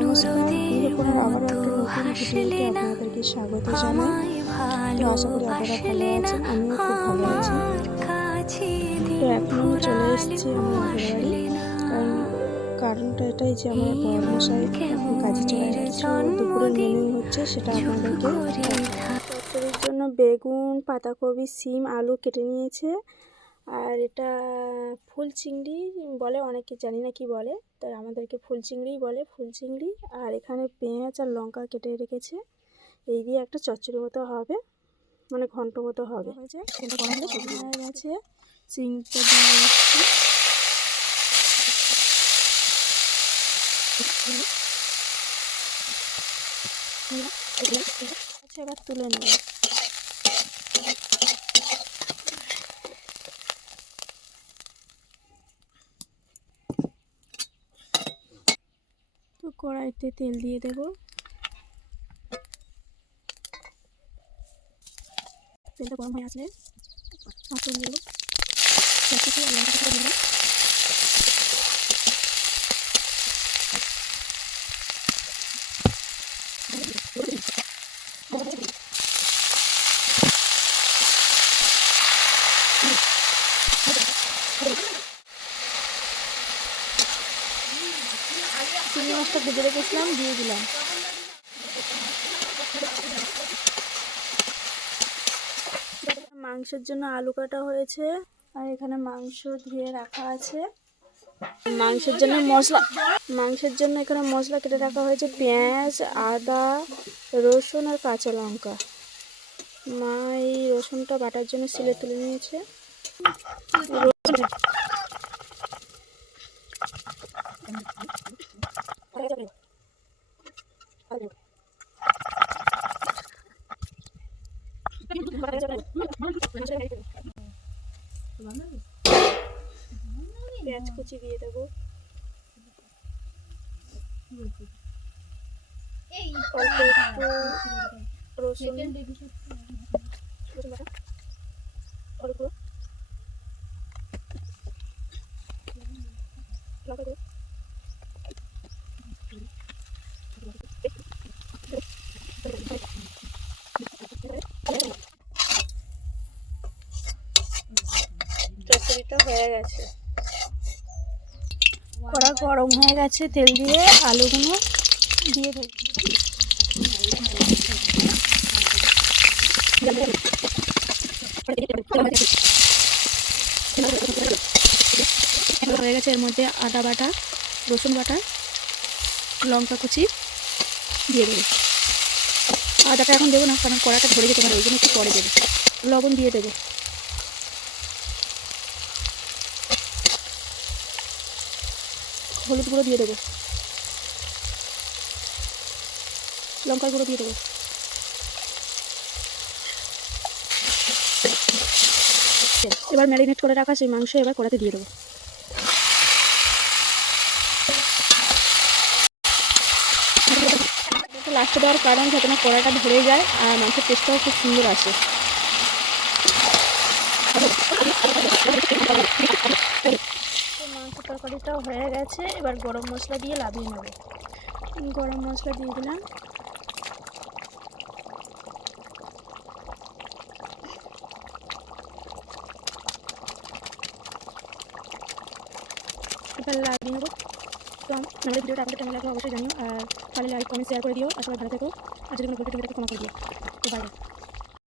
নমস্কার, নিরূপণার আবারও একটা নতুন ভিডিওতে আপনাদেরকে স্বাগত জানাই। তো আশা করি আপনারা ভালো আছেন, আমিও খুব ভালো আছি। তো এখন আমি চলে এসেছি আমার বাপের বাড়ি, কারণটা এটাই যে আমার বড়মশাই এখন কাজে চলে গেছে। দুপুরের মেনু হচ্ছে সেটা আপনাদেরকে তরকারির জন্য বেগুন, পাতাকপি, সিম, আলু কেটে নিয়েছে। আর এটা ফুল চিংড়ি বলে, অনেকে জানি না কি বলে, তাই আমাদেরকে ফুল চিংড়িই বলে, ফুল চিংড়ি। আর এখানে পেঁয়াজ আর লঙ্কা কেটে রেখেছে, এই দিয়ে একটা চচ্চড়ি মতো হবে, মানে ঘন্ট মতো হবে। হয়ে গেছে চিংড়িটা দিয়ে দিচ্ছি। আচ্ছা, এবার তুলে নেব। তো কড়াইতে তেল দিয়ে দেব। তেলটা গরম হয়ে আসলে আঁচড় দিয়ে দেবো। চিংড়ি মাছটা ভেজে রেখেছিলাম, দিয়ে দিলাম। মাংসের জন্য আলু কাটা হয়েছে, আর এখানে মাংস ধুয়ে রাখা আছে। মাংসের জন্য এখানে মশলা কেটে রাখা হয়েছে, পেঁয়াজ, আদা, রসুন আর কাঁচা লঙ্কা। মা এই রসুনটা বাটার জন্য শিলে তুলে নিয়েছে। পেঁয়াজ কুচি দিয়ে দেবো, অল্প একটু রসুন, অল্প লঙ্কা দেবো। চচ্চড়িটা হয়ে গেছে, কড়া গরম হয়ে গেছে, তেল দিয়ে আলুগুলো দিয়ে দেব। হয়ে গেছে, এর মধ্যে আদা বাটা, রসুন বাটা, লঙ্কা কুচি দিয়ে দেবো। আদাটা এখন দেবো না, কারণ কড়াটা ধরে যেতে পারে, ওই জন্য একটু পরে দেবো। লবণ দিয়ে দেবো, হলুদ গুঁড়ো দিয়ে দেবো, লঙ্কার গুঁড়ো দিয়ে দেবো। এবার ম্যারিনেট করে রাখা সেই মাংস এবার কড়াতে দিয়ে দেবো। লাস্টে দেওয়ার কারণ যাতে না কড়াটা ধরে যায় আর মাংসের টেস্টটাও খুব সুন্দর আসে। মাংস তরকারিটাও হয়ে গেছে, এবার গরম মশলা দিয়ে লাভিয়ে নেব। গরম মশলা দিয়ে দিলাম, এবার লাভিয়ে নেব। তো আমাদের ভিডিওটা আপনাদের কেমন লাগলো অবশ্যই জানিও, আর ভালো লাইক কমেন্ট শেয়ার করে দিও। আর সবাই ভালো থেকো, আর যদি কোনো ভুল টুটি ক্ষমা করে দিও। তো বাই।